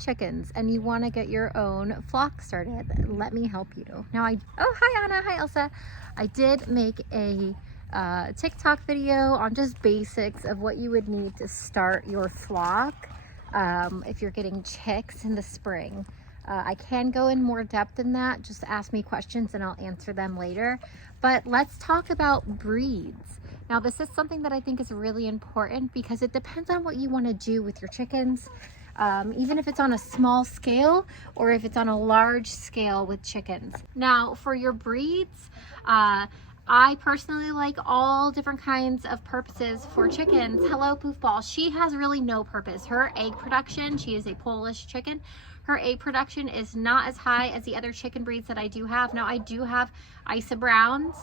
chickens and you want to get your own flock started, let me help you. Now oh, hi Anna, hi Elsa. I did make a TikTok video on just basics of what you would need to start your flock if you're getting chicks in the spring. I can go in more depth than that. Just ask me questions and I'll answer them later. But let's talk about breeds. Now, this is something that I think is really important because it depends on what you want to do with your chickens. Even if it's on a small scale or if it's on a large scale with chickens. Now, for your breeds, I personally like all different kinds of purposes for chickens. Hello, Poofball. She has really no purpose. Her egg production, she is a Polish chicken. Her egg production is not as high as the other chicken breeds that I do have. Now, I do have Isa Browns.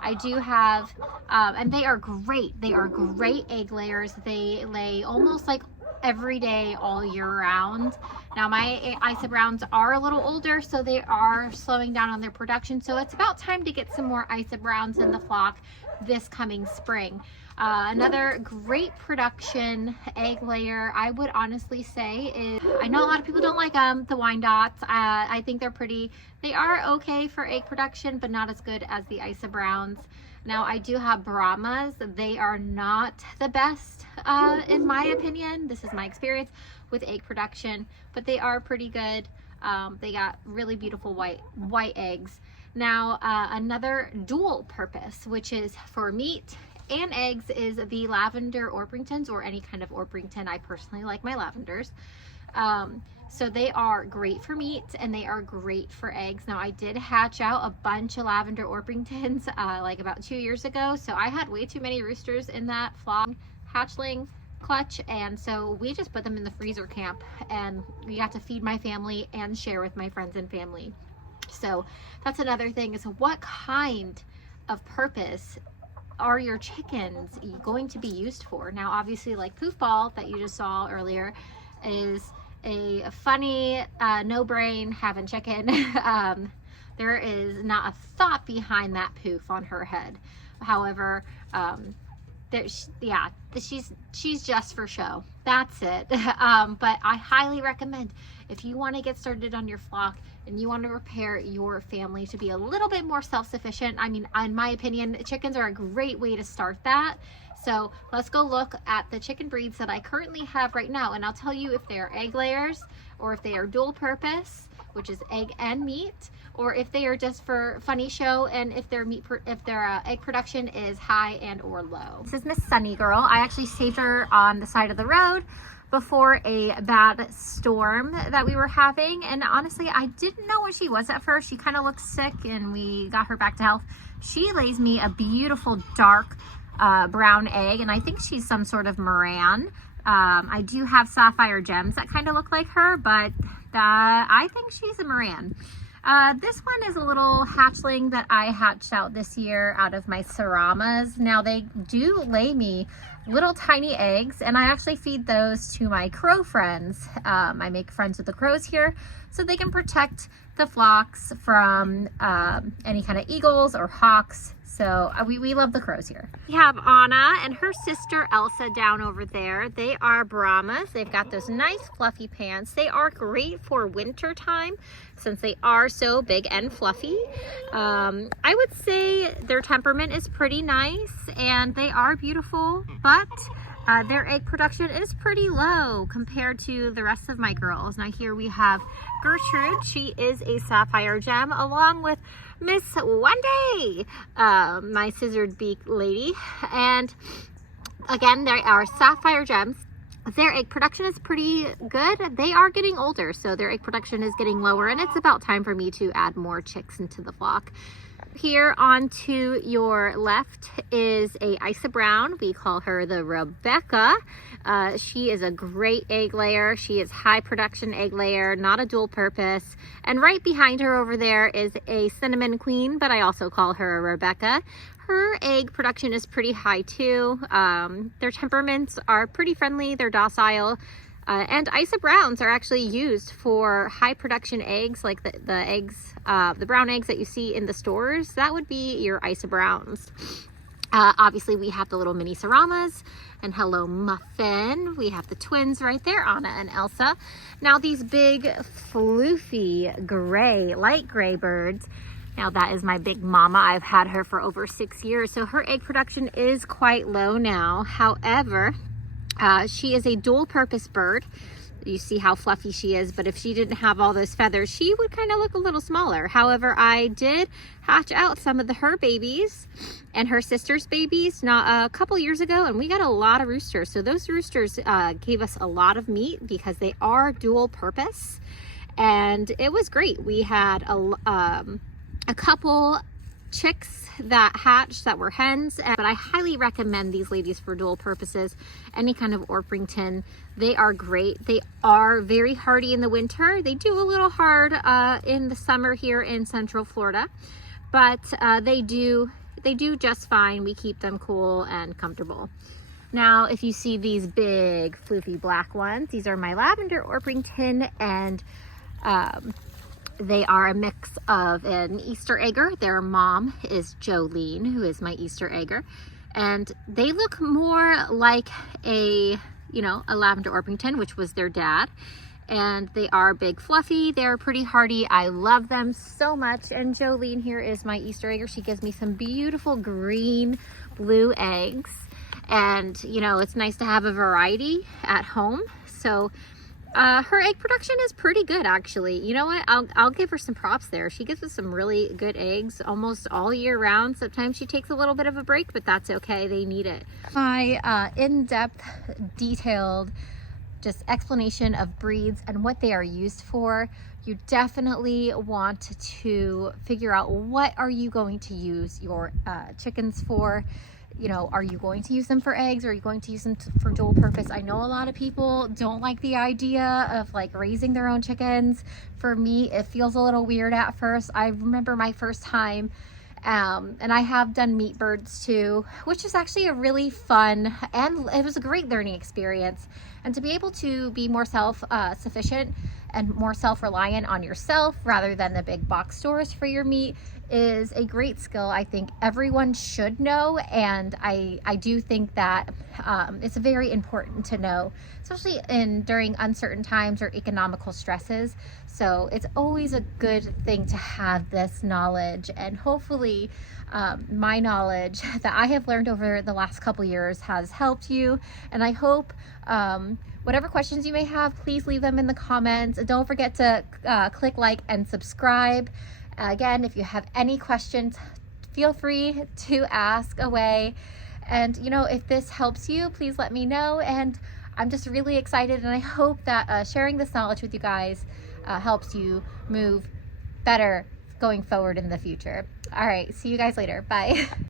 I do have, and they are great. They are great egg layers. They lay almost like every day all year round. Now my Isa Browns are a little older, so they are slowing down on their production, so it's about time to get some more Isa Browns in the flock this coming spring. Another great production egg layer I would honestly say is, I know a lot of people don't like the Wyandottes. I think they're pretty, they are okay for egg production, but not as good as the Isa Browns. Now I do have Brahmas. They are not the best in my opinion. This is my experience with egg production, but they are pretty good. They got really beautiful white eggs. Now another dual purpose, which is for meat and eggs, is the lavender Orpingtons, or any kind of Orpington. I personally like my lavenders. So they are great for meat and they are great for eggs. Now I did hatch out a bunch of lavender Orpingtons like about 2 years ago. So I had way too many roosters in that flock hatchling clutch, and so we just put them in the freezer camp and we got to feed my family and share with my friends and family. So that's another thing, is what kind of purpose are your chickens going to be used for? Now obviously, like Poofball that you just saw earlier is a funny no-brain having chicken. There is not a thought behind that poof on her head. However, she's just for show. That's it. But I highly recommend, if you want to get started on your flock and you want to prepare your family to be a little bit more self-sufficient, I mean, in my opinion, chickens are a great way to start that. So let's go look at the chicken breeds that I currently have right now, and I'll tell you if they are egg layers or if they are dual purpose, which is egg and meat, or if they are just for funny show, and if their egg production is high and or low. This is Miss Sunny Girl. I actually saved her on the side of the road before a bad storm that we were having, and honestly I didn't know what she was at first. She kind of looked sick and we got her back to health. She lays me a beautiful dark brown egg, and I think she's some sort of Moran. I do have sapphire gems that kind of look like her, but I think she's a Moran. This one is a little hatchling that I hatched out this year out of my Saramas. Now they do lay me little tiny eggs, and I actually feed those to my crow friends. I make friends with the crows here so they can protect the flocks from any kind of eagles or hawks. So we love the crows here. We have Anna and her sister Elsa down over there. They are Brahmas. They've got those nice fluffy pants. They are great for winter time since they are so big and fluffy. I would say their temperament is pretty nice and they are beautiful, but their egg production is pretty low compared to the rest of my girls. Now here we have Gertrude. She is a sapphire gem, along with Miss Wendy, my scissored beak lady. And again, they are sapphire gems. Their egg production is pretty good. They are getting older, so their egg production is getting lower, and it's about time for me to add more chicks into the flock. Here on to your left is a Isa Brown. We call her the Rebecca. She is a great egg layer. She is high production egg layer, not a dual purpose. And right behind her over there is a Cinnamon Queen, but I also call her a Rebecca. Her egg production is pretty high too. Their temperaments are pretty friendly. They're docile. And Isa Browns are actually used for high production eggs, like the eggs, the brown eggs that you see in the stores. That would be your Isa Browns. Obviously, we have the little mini Saramas, and hello Muffin. We have the twins right there, Anna and Elsa. Now these big floofy gray, light gray birds. Now that is my big mama. I've had her for over 6 years, so her egg production is quite low now. However, she is a dual purpose bird. You see how fluffy she is, but if she didn't have all those feathers, she would kind of look a little smaller. However, I did hatch out some of her babies and her sister's babies a couple years ago, and we got a lot of roosters. So those roosters gave us a lot of meat because they are dual purpose, and it was great. We had a couple chicks that hatched that were hens, but I highly recommend these ladies for dual purposes. Any kind of Orpington, they are great. They are very hardy in the winter. They do a little hard in the summer here in Central Florida, but they do just fine. We keep them cool and comfortable. Now, if you see these big floofy black ones, these are my lavender Orpington, and they are a mix of an Easter egger. Their mom is Jolene, who is my Easter egger. And they look more like a lavender Orpington, which was their dad. And they are big fluffy. They're pretty hardy. I love them so much. And Jolene here is my Easter egger. She gives me some beautiful green, blue eggs. And, it's nice to have a variety at home. So her egg production is pretty good, actually. You know what? I'll give her some props there. She gives us some really good eggs almost all year round. Sometimes she takes a little bit of a break, but that's okay. They need it. My in-depth, detailed, just explanation of breeds and what they are used for. You definitely want to figure out what are you going to use your chickens for. Are you going to use them for eggs, or are you going to use them for dual purpose? I know a lot of people don't like the idea of like raising their own chickens. For me, it feels a little weird at first. I remember my first time, and I have done meat birds too, which is actually a really fun, and it was a great learning experience. And to be able to be more self-sufficient and more self-reliant on yourself rather than the big box stores for your meat is a great skill I think everyone should know. And I do think that it's very important to know, especially during uncertain times or economical stresses. So it's always a good thing to have this knowledge, and hopefully my knowledge that I have learned over the last couple years has helped you. And I hope whatever questions you may have, please leave them in the comments. Don't forget to click like and subscribe. Again, if you have any questions, feel free to ask away. And if this helps you, please let me know. And I'm just really excited, and I hope that sharing this knowledge with you guys helps you move better going forward in the future. All right, see you guys later. Bye.